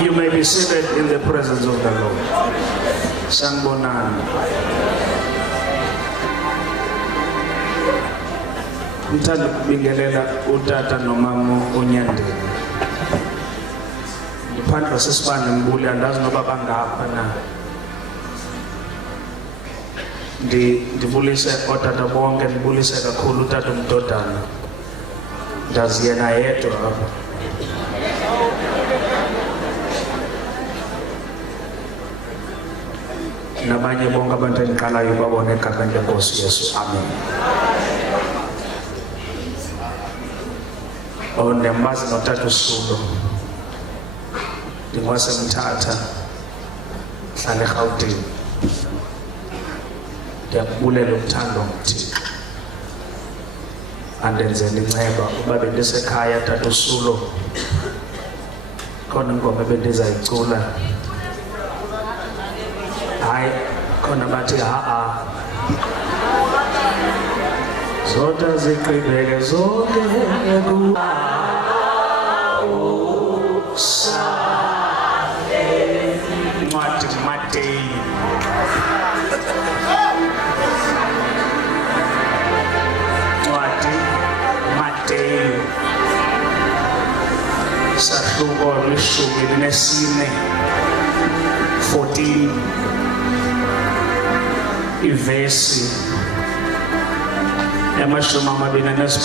You may be seated in the presence of the Lord. Sangbonani. Ngithanda ukubingelela utata nomama uNyandeni. Ngiphandwa sisibane Mbuli andazi noba bangapha na. Ndibulise otata bonke, ndibulise kakhulu utata uMdodana. Ndazi yena yedwa apha. Nabanye bonke abantu endiqalayo babone egameni lenkosi Yesu. Amen. Ndiyambazi notata uSulo. NdingwaseMthatha, ndihlala eGauteng. Ndiyakubulela uthando ngoThixo andenzela inceba. Uba bendisekhaya tata uSulo khona ingoma ebendizayicula. Hayi khona bathi ha-a zodwa zigqibeke zonke Ncwadi Mateyu. Ncwadi Mateyu sahluko 14 ivesi yamashumi 28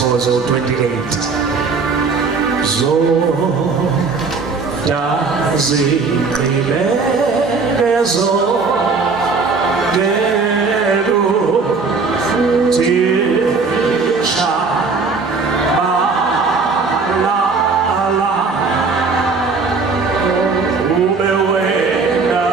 zodwa zigqibeke zonke Thisha balala ube wena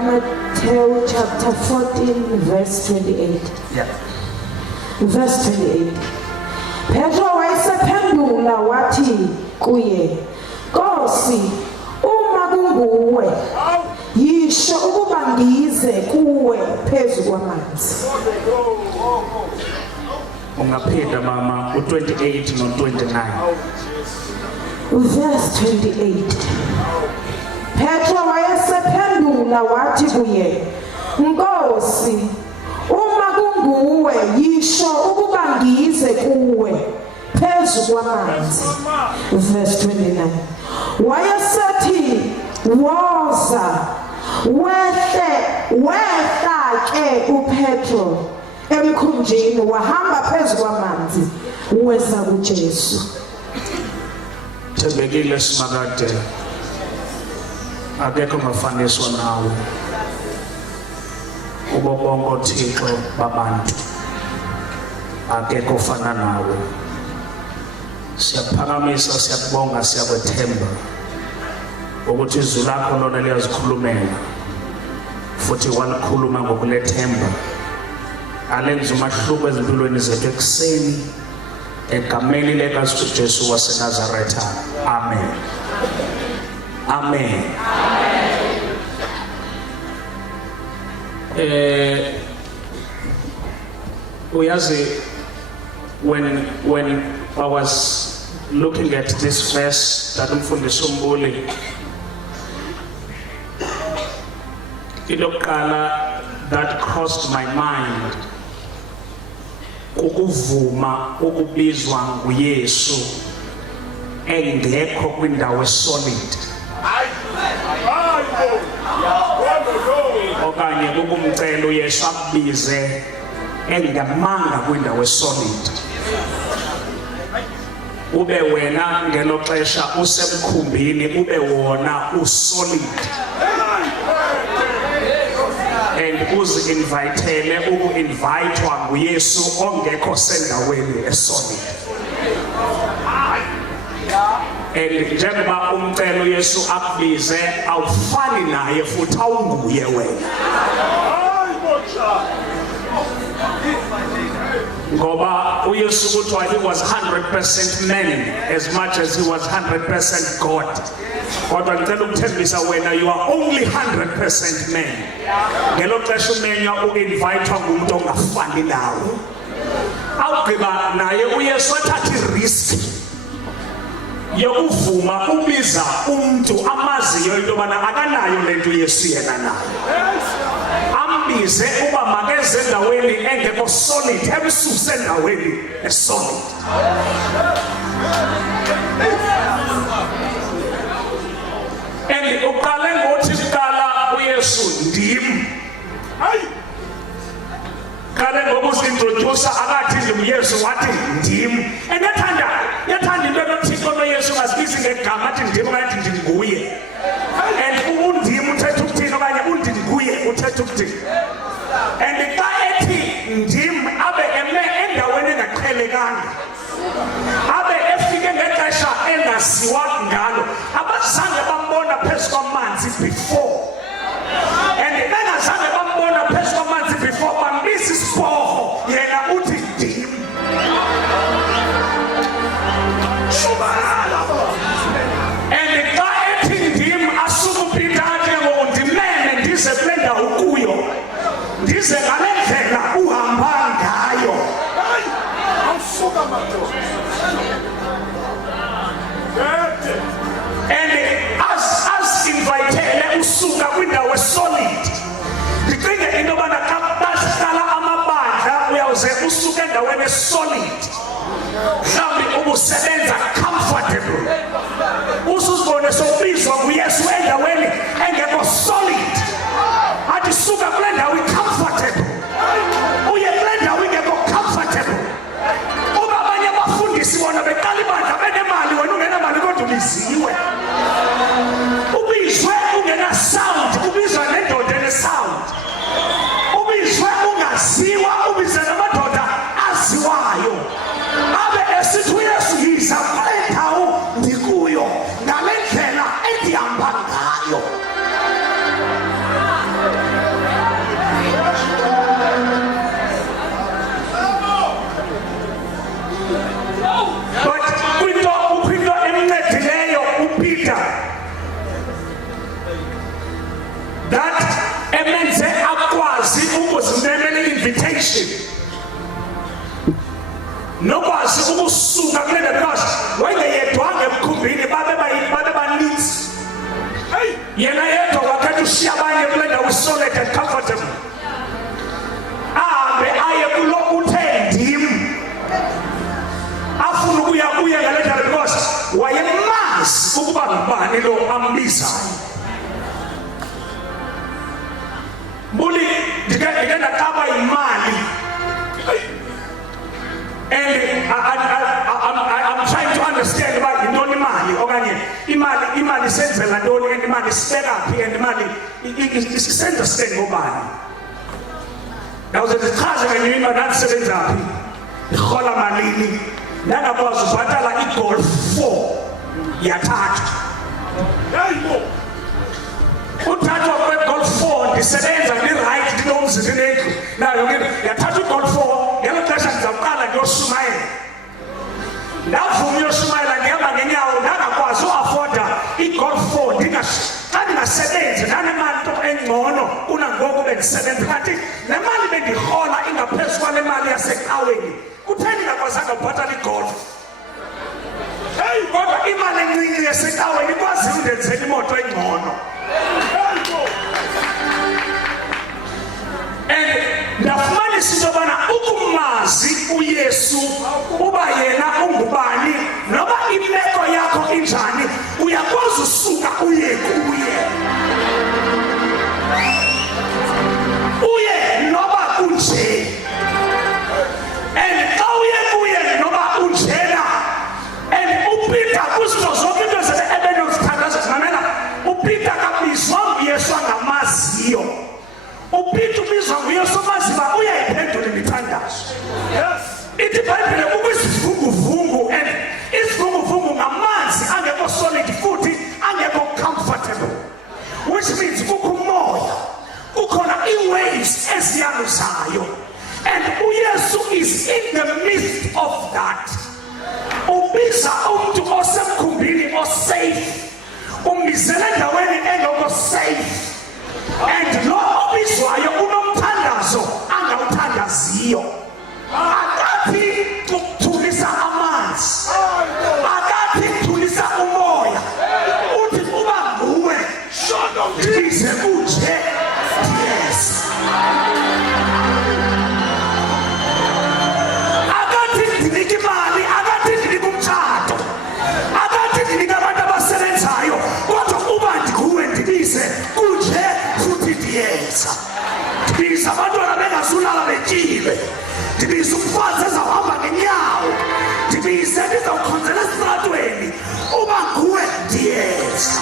Matthew chapter 14 verse 28. Yeah. Verse 28. Petro wayesephendula wathi kuye, Nkosi, uma kunguwe, yisho ukuba ngize kuwe phezu kwamanzi. Ungaphinda mama u28 no29. Verse 28. Petro wayesephendula wathi kuye, Nkosi, uma kunguwe yisho ukuba ngize kuwe phezu kwamanzi. Verse 29. Wayesethi woza wehla ke uPetro emkhunjini wahamba phezu kwamanzi weza kuJesu. Thembekile simakade akekho ngafaniswa nawe kubo bonke oThixo babantu akekho ofana nawe. Siyaphakamisa, siyabonga, siyakwethemba ukuthi izwi lakho lona liyazikhulumela futhi walikhuluma ngokulethemba alenza umahluko ezimpilweni zethu ekuseni egameni likaJesu waseNazaretha. Amen. Amen. Uyazi, when I was looking at this verse that umfundisi uMbuli, ilokuqala that crossed my mind ukuvuma ukubizwa nguYesu engekho kwindawo esolid okanye ukumcela uYesu akubize engamanga kwindawo esolid. Ube wena ngelo xesha usemkhumbini ube wona usolid and uzi-invitele uku-invitwa nguYesu ongekho sendaweni esolid. And njengoba umcelo uYesu akubize awufani naye futhi awunguye wena, ngoba uYesu kuthiwa he was 100% man as much as he was 100% God. Kodwa ngicela ukuthembisa wena you are only 100% man. Ngelo xesha umenywa uinvitwa ngumuntu ongafani nawe. Awugqiba naye uYesu athatha irisk yokuvuma ubiza umuntu amaziyo into yobana akanayo lento uYesu yena nayo. Ambize uba makeze endaweni engekho solid, emsuse endaweni esolid. And uqale ngothi kuqala uYesu ndim. Hayi. Qale ngokuzintroduce akathi ndimYesu wathi ndim. And yathanda into yokuthixo noYesu ngazibizi ngegama athi ndim ngathi ndinguye. And undim uthetha ukuthini okanye undinguye uthetha ukuthini. And xa ethi ndim abe eme endaweni engaqhelekanga, abe efike ngexesha engaziwa ngalo, abazange bambona phezu kwamanzi before. And bengazange bambona phezu kwamanzi before bambiza isiporho yena uthi ndim. And xa ethi ndim asuke uPeter athi ngoku ndimeme ndize kule ndawo kuyo, ndize ngale ndlela uhamba ngayo. Awusuka madoda. And as invitele usuka kwindawo solid. Ndicinge into yobana xa basihlala amabandla uyawuze usuke endaweni solid. Mhlawumbi ubusebenza comfortable. Usuzibone sowubizwa nguYesu endaweni engekho solid. Athi suka kule ndawo comfortable. Uye kule ndawo ingekho comfortable. Uba abanye abafundisi bona beqala ibandla benemali wena ungenamali kodwa ubiziwe. Ubizwe ungena sound, ubizwa nendoda ene sound. Ubizwe ungaziwa, ubizwe namadoda aziwayo. Abe esithi uYesu yiza kule ndawo ndikuyo ngale ndlela endihamba ngayo. But kwinto emncedileyo uPeter that emenze akwazi ukuzimemela invitation nokwazi ukusuka kule ndawo because wayengeyedwanga emkhumbini babe baninzi. Yena yedwa wakhetha ushiya abanye kule ndawo solid and comfortable. Ahambe aye kulo uthe ndim. Afuna ukuya kuye ngale ndlela because wayemazi ukuba ngubani lo ambizayo. Mbuli ndikenda kaba imali. And I'm trying to understand about intoni imali okanye imali senzela ntoni and imali sibeka phi and imali isenza stand ngobani. Yawuze ndichaze kanye imali nandisebenza phi ndihola malini ndangakwazi ubhatala iGolf 4 yathathwa. Hayibo uthathwa kweGolf 4 ndisebenza ndi-right ndinomzi ndinendlu nayo yathathwa iGolf 4 ngelo xesha ndizawuqala ndiyoshumayela. Ndavuma uyoshumayela ndihamba ngenyawo ndangakwazi uafoda iGolf 4 xa ndingasebenzi ndanemali nto engcono kunangoku bendisebenza kanti nemali bendihola ingaphezu kwale mali yasecaweni kutheni ndingakwazanga ubhatala iGolf. Hey, kodwa imali encinci yasecaweni ikwaziyo undenzela imoto engcono. And ndafumanisa into yobana ukumazi uYesu uba yena ungubani noba imeko yakho injani uyakwazi usuka uye kuye. Uye noba kunje. And xa uye kuye noba unjena and uPeter kuzinto zonke into ebenozithandaza zimamela uPeter kabizwa nguYesu angamaziyo. uPeter ubizwa nguYesu omaziba uyayiphendula imithandazo. Ithi iBhayibhile kukho isivunguvungu and isivunguvungu ngamanzi angekho solid futhi angekho comfortable, which means kukho umoya kukhona iwaves eziyaluzayo and uYesu is in the midst of that. Ubiza umuntu osemkhumbini osafe umbizela endaweni engekho safe and lo obizwayo unomthandazo angawuthandaziyo. Akathi ukuthulisa amanzi, akathi ukuthulisa umoya, uthi uba nguwe ndize kunje. Yes. Akathi ndinike imali, akathi ndinike umtshato, akathi ndinike abantu abasebenzayo, kodwa uba ndikuwe ndibize kunje futhi ndiyenza. Ndibiza abantwana bengazulala betyile, ndibiza umfazi ezawuhamba ngenyawo, ndibize ndizawukhonzela esitratweni, uba nguwe ndiyenza.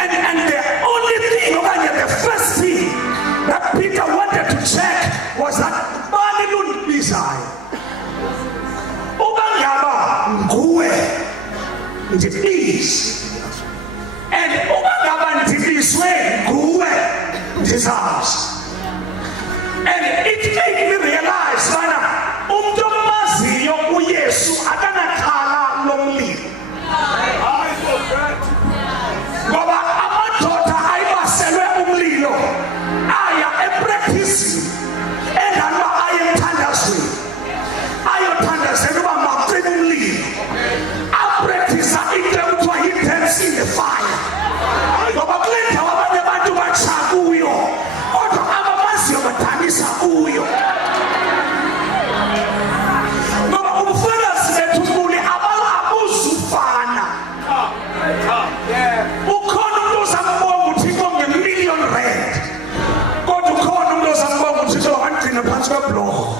And the only thing, the first thing that Peter wanted to check was that bani lundibizayo. Uba ngaba nguwe ndibize. And uba ngaba ndibizwe nguwe ndizazi. And it made me realize that umuntu omaziyo uYesu akanakhala lomlilo. Ngoba amadoda ayibaselwe umlilo aya epracticing endalwa aye emthandazweni ayothandazela uba macime umlilo apractisa into ekuthiwa yi-dance in the fire. Ngoba kule ndawo abanye abantu batsha kuyo kodwa abamaziyo badanisa kuyo. Ngoba ubufakazi bethu mbuli abuzufana. Ukhona umuntu ozambonga uThixo nge-1,000,000 kodwa ukhona umuntu ozambonga uThixo wangigcina phansi kwebhlorho.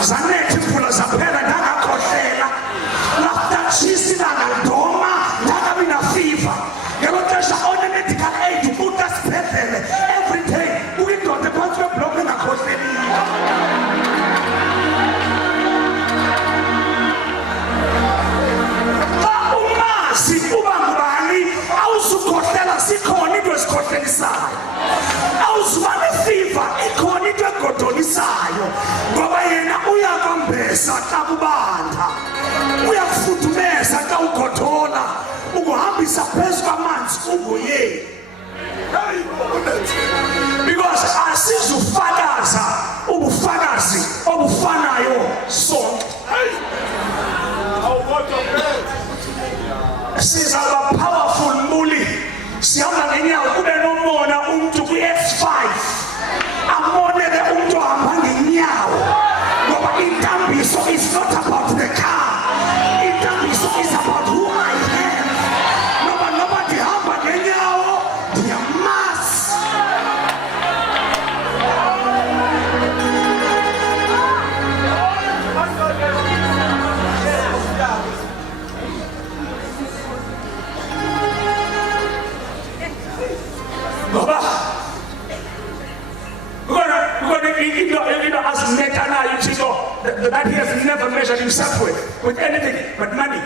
Zanetha imvula zaphela ndangakhohlela, naftatshisi nangaldoma ndangabi nafiva. Ngelo xesha one-medical aid umuntu asibhedlele every day uyindoda phansi kwebhlorho engakhohleliyo. Xa umazi uba ngubani awuzukhohlela, sikhona into esikhohlelisayo. Awuzuba nefiva, ikhona into egodolisayo. Ngoba yena uyakwambesa xa kubanda, uyakufudumeza xa ugodola, ukuhambisa phezu kwamanzi unguye. Because asizufakaza ubufakazi obufanayo sonke. Sizaba powerful mbuli, sihamba ngenyawo that he has never measured himself with anything but money.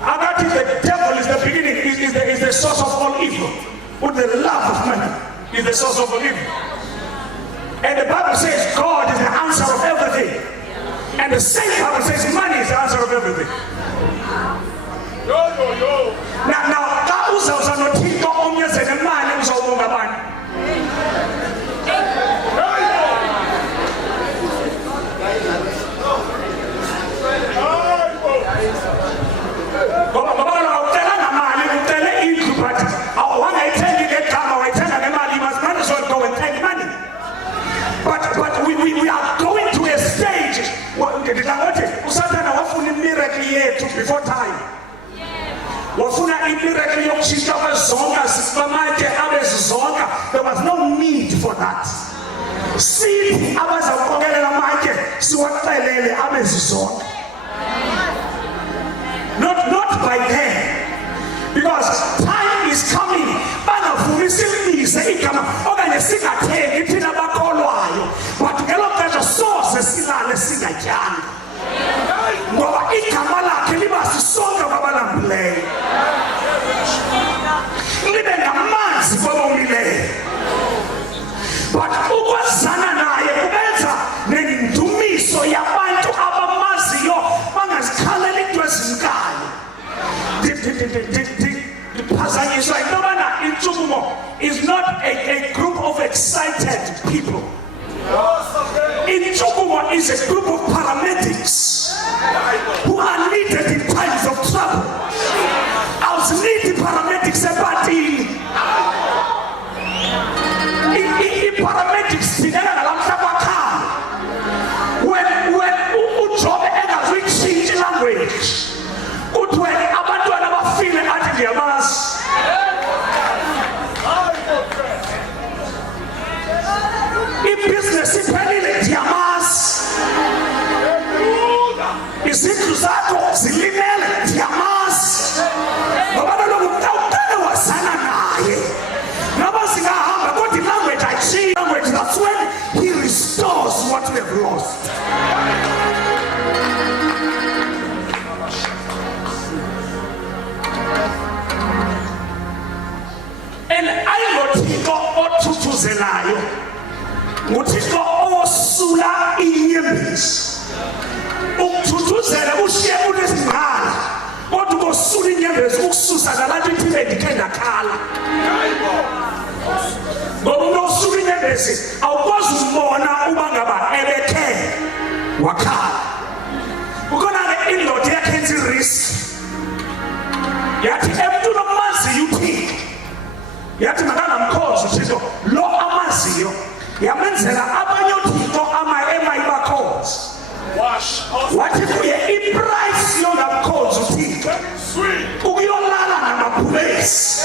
That is the devil is the beginning, is the source of all evil. With the love of money is the source of all evil. And the Bible says God is the answer of everything. And the same Bible says money is the answer of everything. Now, uzawuza noThixo omnyeze nemali uzawubonga abantu. Ngoba kaloku ucela ngamali, ucele indlu, but awangayithengi ngegama, wayithenga ngemali. You must not as well go and take money. But we are going to a stage ndingathi uSathana wafuna imiracle yethu before time. Wafuna imiracle yokutshintsha kwezonka sibamathe abezizonka. There was no need for that. Sithi abazawuqokelela amatye siwaxelele abezizonka. Not by then, because time is coming. Bangavumi silise igama okanye singathengi thina bakholwayo, but ngelo xesha soze silale singatyanga ngoba igama lakhe liba sisonke kwabalambileyo, libe ngamanzi kwabomileyo. But ukwazana naye kubenza nendumiso yabantu abamaziyo bangazikhaleli into ezinkayo. Ndiphazanyiswa into yobana intshukumo is not a group of excited people. Intshukumo is a group of paramedics who are needed in times of trouble. Awuzinidi paramedics ebantini. I-paramedics thina ngalamhla kwakhala. When uJobe engazuyitshintsha ilanguage, kuthiwe abantwana bafile athi ndiyamazi. Ibhizinesi iphelile ndiyamazi. Izindlu zakho zilimele ndiyamazi. Ngoba kaloku uqale wazana naye. Noba zingahamba kodwa ilanguage ayitshintshe. Language, that's when he restores what we have lost. And ayingoThixo othuthuzelayo, nguThixo osula inyembezi. Ukuthuthuzela ushiye kunesingqala, kodwa ukosula inyembezi ukususa nalathi ithile ndike ndakhala. Ngoba umuntu osula inyembezi awukwazi umbona uba ngaba ebethe wakhala. Kukhona-ke indoda yakhenza irisk, yathi emntwini omaziyo uThixo, yathi makangamkhozi uThixo lo amaziyo, yamenzela abanye uThixo emayibakhozi. Wathi kuye iprice yongamkhozi uThixo ukuyolala namabhubesi.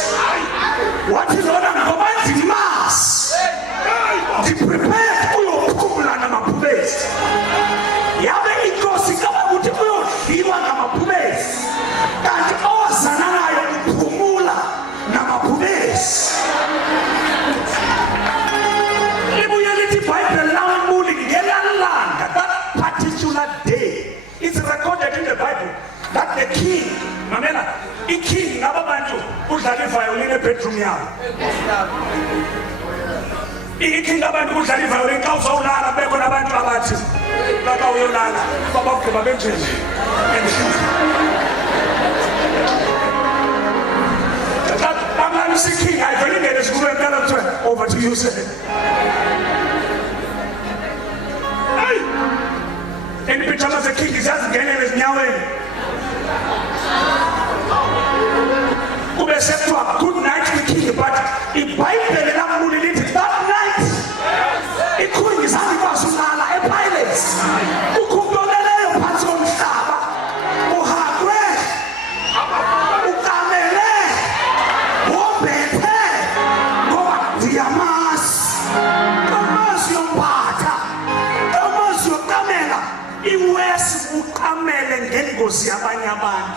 Wathi lona ngoba ndimazi ndiprepare uyophumla namabhubesi. Yabe inkosi kaba ukuthi uyodliwa namabhubesi, kanti ozana nayo uphumula namabhubesi. Libuye lithi iBhayibheli lambuli ngelalanga, that particular day. It's recorded in the Bible that the king, mamela, iking nababantu udlala iviolin ebedroom yabo. Iking nabantu udlala iviolin xa uzawulala bekho nabantu abathi baba uyolala babagqiba benjenje. I'm king, I bring it as good and over to you, sir. And the picture of the king is just getting his nyawe. Ube said to a good night to the king, but if Bible that night, it couldn't be something personal, a pilot. Who could go there, pass on Saba, Mohagre, Ukamele, Wobete, Goa, Diamas, Thomas your Bata, Thomas your Camela, in West Ukamel and Gengo Siabanya Band.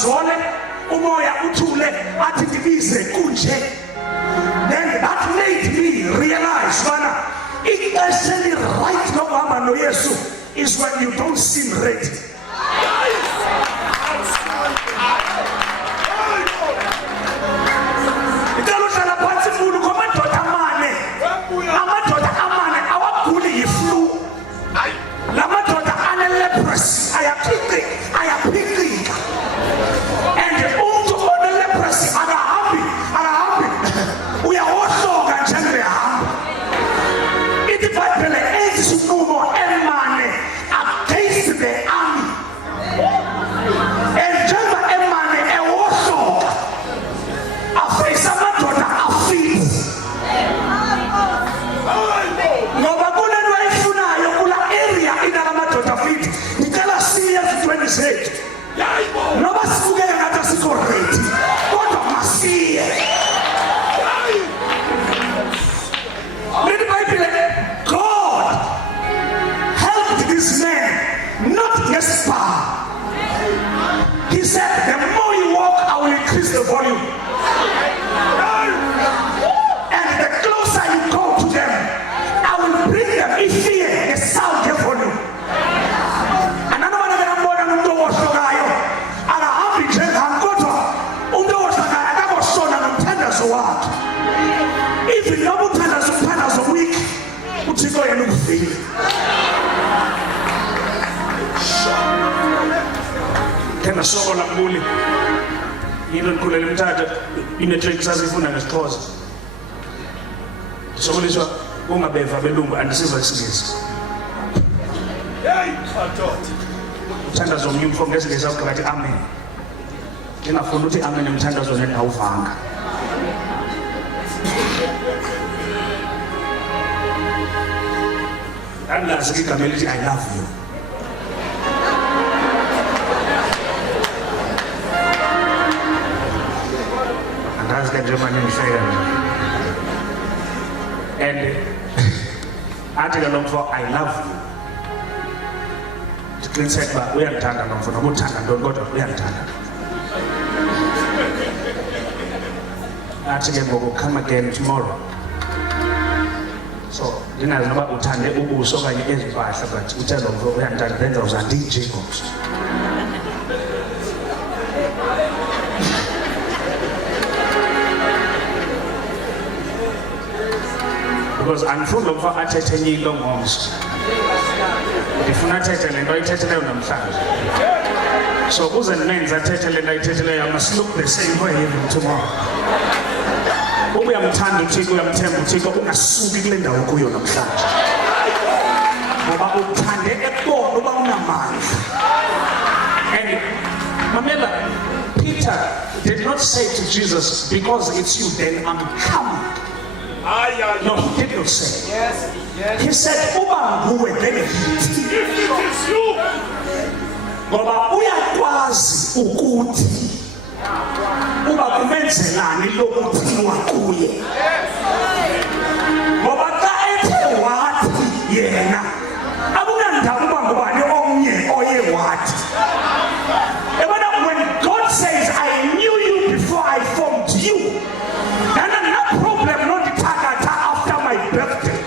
azole umoya uthule athi ndibize kunje. Then that made me realize bana ixesha right lokuhamba noYesu is when you don't seem ready. He said, the more you walk, I will increase the volume. And the closer you go to them, I will bring them in fear, the sound, the volume. And I know what I'm going to do. And I have been saying, I'm going to show them tenders of what? If you know tenders of week, what you going to feel? Kena soko la mbuli yilo nkulele mthatha inetwork sasifunda ngesixhosa sokuliswa ungabeva belungu andisiva isingisi hey thathothi uthandazo omnyumfo ngesingisi awuqhathi amen ngingafuna ukuthi amen umthandazo neni awuvanga angazi igama elithi I love you. And I love you. The Queen said, but we are Tanga, no for no good Tanga, don't go to we are Tanga. Will come again tomorrow. So, you know, about Utande, Ubu, so I get it by but we tell them we are Tanga, then there was a DJ host. Because I'm full of attention long homes. If not attention, I tell them so who's the names I tell you, I must look the same way even tomorrow. We are Tando Tigo, I'm Temple Tigo, a suit Linda Okuyo Namsaj. About Tande, a bone about Naman. And Mamela, Peter did not say to Jesus, because it's you, then I'm coming. No, he did not say. Yes. He said, Uba who were benefit. It's you. Goba uyakwazi ukuthi uba kumenzelani lokuthi wakuye. Ngoba xa ethe wathi yena akunandaba uba ngubani omnye oye wathi. When God says I knew you before I formed you, then no problem not after my birthday.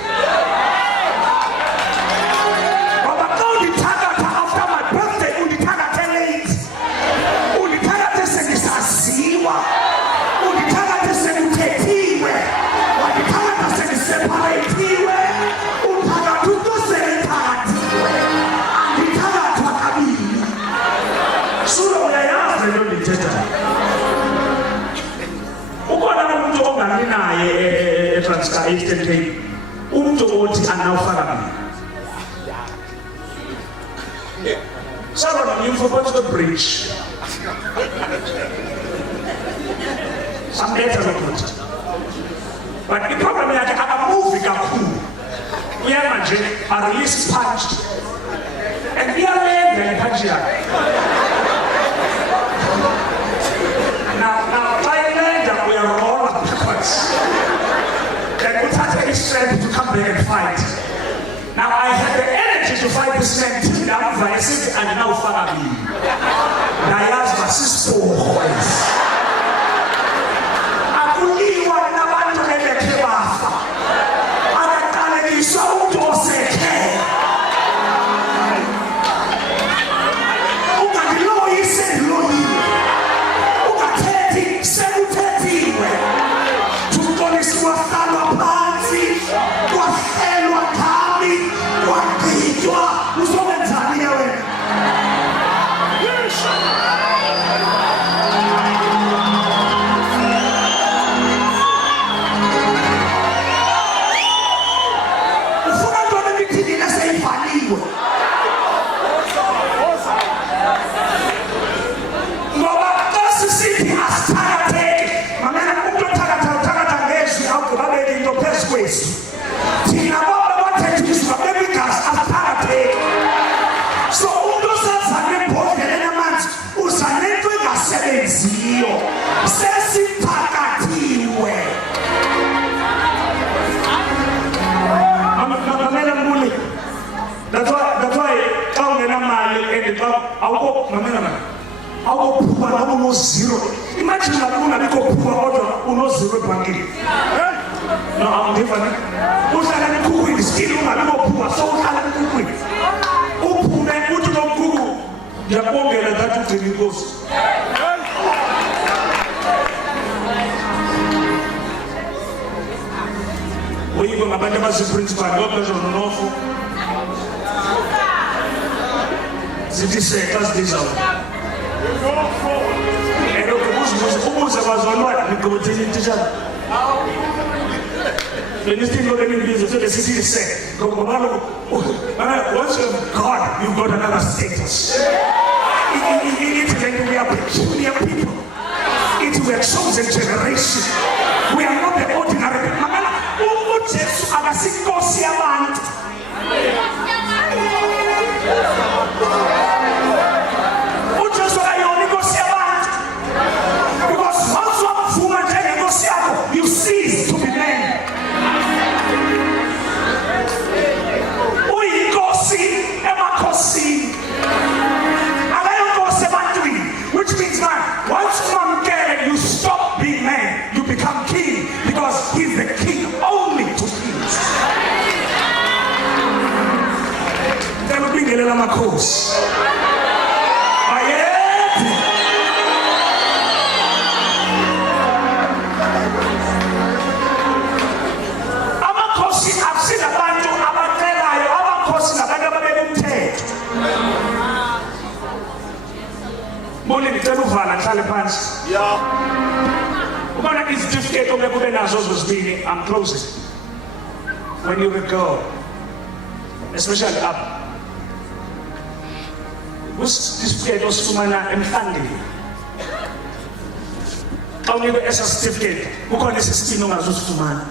You forgot the bridge. Some better not put. But the problem is that a movie we are released punched. And we are laying punched. Now Thailand, we are all backwards. Then we have the strength to come back and fight. Now I have the energy to fight this man till I'm and now follow me. Diaz versus 4. awuphuma nabo no-0. Imagine ngabe ungabikho phuma kodwa uno-0 ebhankini. No, awundivana. Uhlala nekhukhwini still ungabikho phuma, so uhlala nekhukhwini. Uphume uthi nomkhukhu ngiyabongela that ugcina inkosi. Uyiko ngabantu abazi-principal ngophezulu nonofu. Zithi sekla zidizayo. Ubuze bazalwane ngigqothile intishana. Ministry of Business, so the city is said, once you have God, you've got another status. It like we are peculiar people. It we are chosen generation. We are not the ordinary people. Because once you cease to be men. Which means that once you stop being man, you become king, because he's the king only to kings. I've seen abantu abacelayo, amakhosi nabantu ababeka umthetho. Mone ngicela uvala ngihlale phansi. Ubona izitifiketi obeke ube nazo zozibili. I'm closing. When you're a girl, especially up, kusitifiketi osifumana emhlandini. Xa unikwe esa certificate, kukhona isisitini ongazusifumana.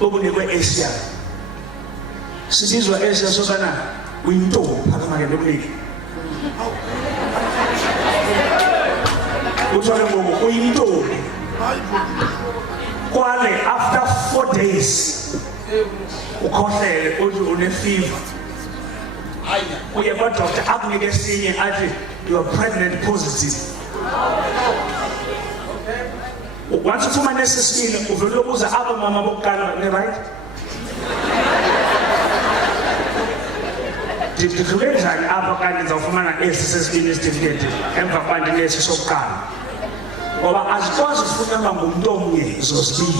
Okunikwe Asia. Sibizwa Asia sobana uyintombi phakama ke nomniki. Utshwale ngoku uyintombi. Kwale after 4 days ukhohlele uthi une-fever. Uye kwa-doctor akunike esinye athi you are pregnant positive. Once ufumane esesibili uvele ubuza aba mama bokuqala ne-right. Ndidlule njani apha kanti ndizawufumana esi sesibili isitifiketi emva kwandi nesi sokuqala? Ngoba azikwazi ufunyanwa ngumntu omnye zozibili.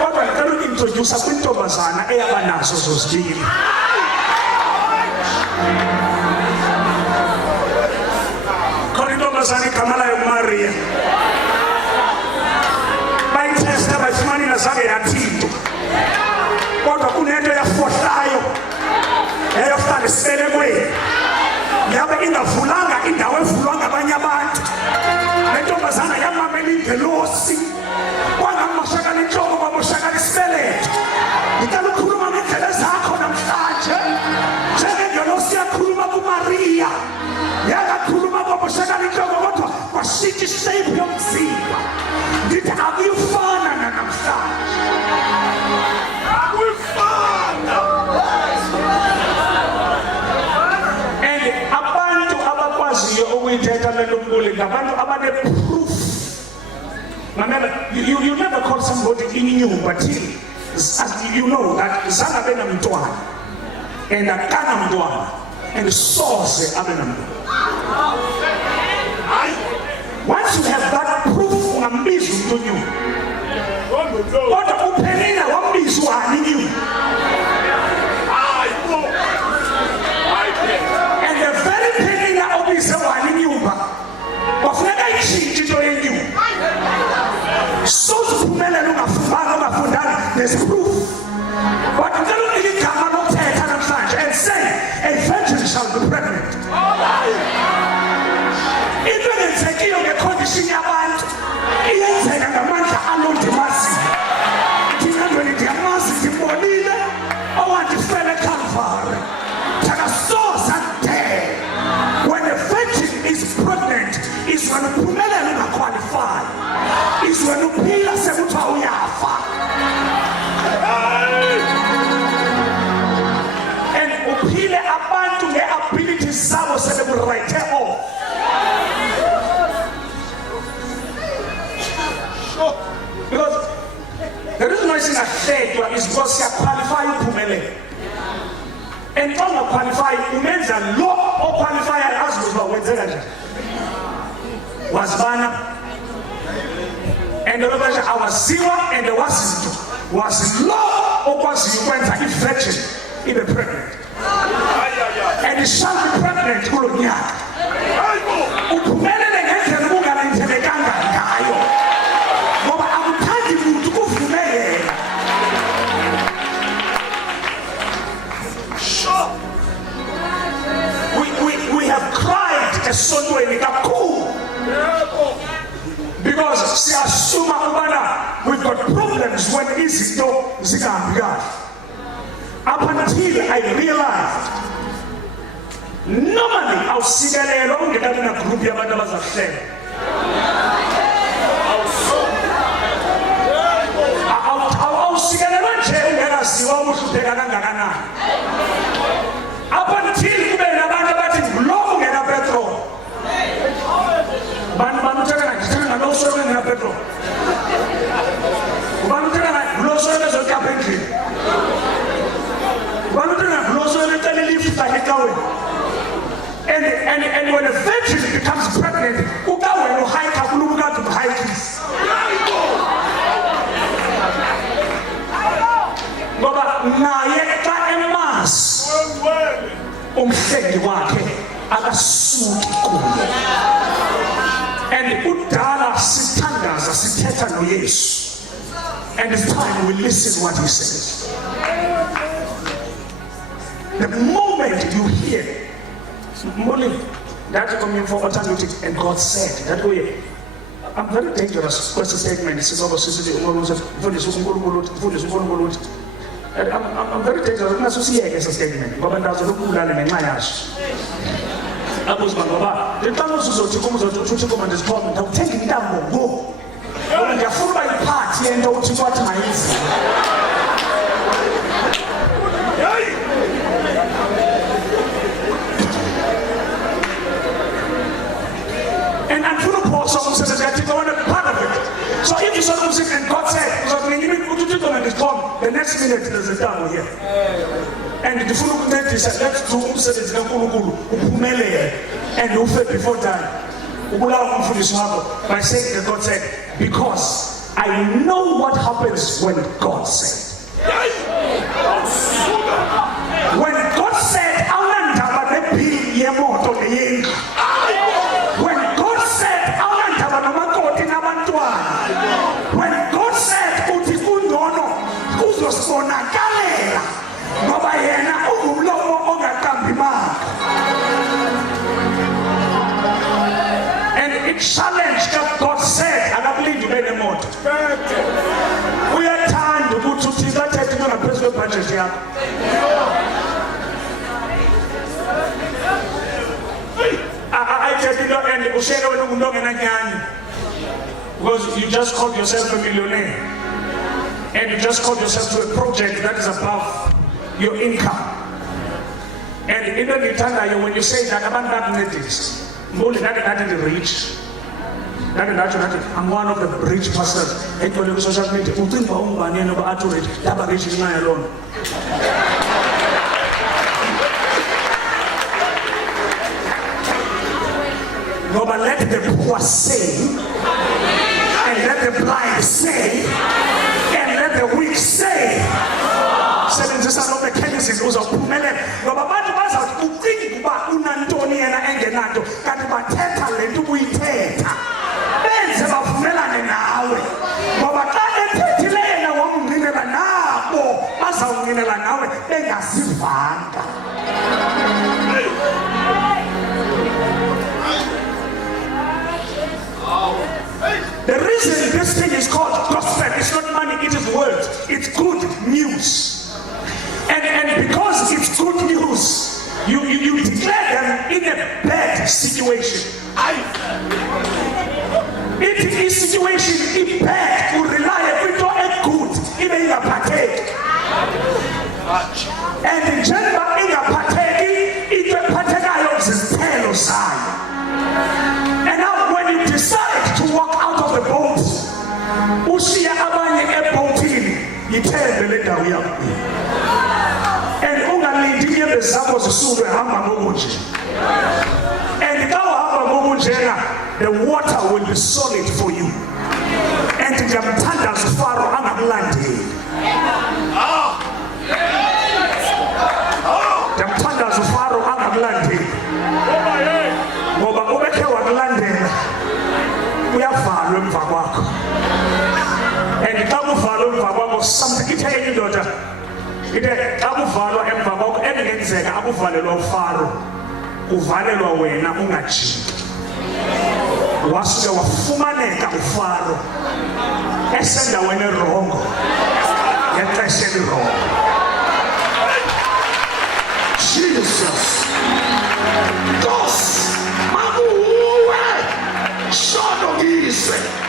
Kodwa ndicela ukintrodyusa kwintombazana eyaba nazo zozibili. Khona intombazana igama layo Maria. Bayithesta bayifumana ingazange yathintwa. Kodwa kunento yafohlayo eyohlala esibelekweni. Yabe ingavulanga indawo evulwa ngabanye abantu. Le ntombazana yamamela ingelosi. Kwangamoshakala intloko kwamoshakala isibeletho. Ngicela ukhuluma ngendlela zakho namhlanje. Njengengelosi yakhuluma kuMaria. Yakakhuluma kwamoshakala intloko kodwa kwashintsha ishape yomzimba. Ndithi akuyifana namhlanje. Akuyifana. Ukuyithetha le nto mbuli ngabantu abane-proof. Remember, you never call somebody inyumba till you know that zange abe namntwana and akanamntwana and soze abe namntwana. Once you have that proof, ungambiza umuntu nyumba. Kodwa uPenina wambiza wani nyumba. And the very Penina obize wani nyumba wafuneka ishintshe into yenyumba. So ziphumelela ungafundanga, there's proof. But ngicela unike igama lokuthetha namhlanje and say a virgin shall be pregnant. Into engenzekiyo ngecondition yabantu iyenzeka ngamandla anondimaziyo. Thina ndweni ndiyamazi ndimbonile owandifela eCalvary. When a virgin is pregnant, is when uphumelela ungaqualify, is when uphila sekuthiwa uyafa. operator off. Because the reason why singahlejwa is because siyaqualify uphumelele. And xa ungaqualify umenza lo oqualifyayo azi ukuba wenzeka njani. Wazibana and the Lord awaziwa and wazinto was lo okwaziyo ukwenza i-virgin ibe pregnant. And it shall be pregnant kulo nyaka. Uphumelele ngendlela ubungalindelekanga ngayo. Ngoba akuthandi muntu kuvumelela. We have cried esontweni kakhulu. Because siyasuma ubana we've got problems when izinto zingahambi kahle. Up until I realized normally awusikelelwa ungekabi na group yabantu abazakuhlela. Awusikelelwa nje ungekaziwa uhlupheka kangakanani. Up until kube nabantu abathi lo ungena petrol. Bantu tena no solo ngena petrol. Bantu tena no solo zoka petrol. And when a virgin becomes pregnant, ukawe no hike akulubuka to hikes. Ngoba naye xa emas umhlengi wakhe akasuki kuye. And udala sithandaza sithetha noYesu. And it's time we listen what he says. The moment you hear morning that coming for alternative and God said that way, I'm very dangerous. What's the statement? I'm very dangerous. I'm not so serious as a statement. But that's a local land in my house. I was my baba. The time was so to come to this problem. I'm taking it down. Go. When you're full by party and don't you what my and I'm full of Paul, someone says that you don't want a part of it. So if you saw music and God said, the next minute there's a down here. And the full of he said, let's do and you fail before time. By saying that God said, because I know what happens when God said. When God said, and it challenged that God said, and I believe you made a more. We are time to go to that taking on a personal budget here. I tell you, and because you just called yourself a millionaire. And you just called yourself to a project that is above your income. And even when you say that about that rich, I'm one of the rich pastors. Social media, no, but let the poor say, and let the blind say, and let the weak say. Seven sisters of the Kennedy was a Pumele. No, but what was a cooking about Unantoni and Angenato, Catipateta, and do we take? Ben's about Melanie now. But I didn't delay a woman in a now, or as a woman in a now, they are Sivanda. The reason this thing is called gospel, it's not money, it is words. It's good news. And because it's good news, you declare them in a bad situation. It is situation in bad, you rely on a good, even a partake. And in general, in a partake, it's a partake of the ndawo yakho. And ungalindi inyembezi zakho zisulwe hamba ngokunje. And xa uhamba ngokunjena, the water will be solid for you. And ndiyamthandaza uFaro angakulandeli. Ndiyamthandaza uFaro angakulandeli. Ngoba ubekhe wakulandela uyavalwa emva kwakho. And xa kuvalwa emva kwakho something ithe enye indoda ithe xa kuvalwa emva kwakho engenzeka akuvalelwa uFaro uvalelwa wena ungajiki. Wasuke wafumaneka uFaro esendaweni erongo ngexesha elirongo. Jesus. Dos. Mamuwe. Shono gise.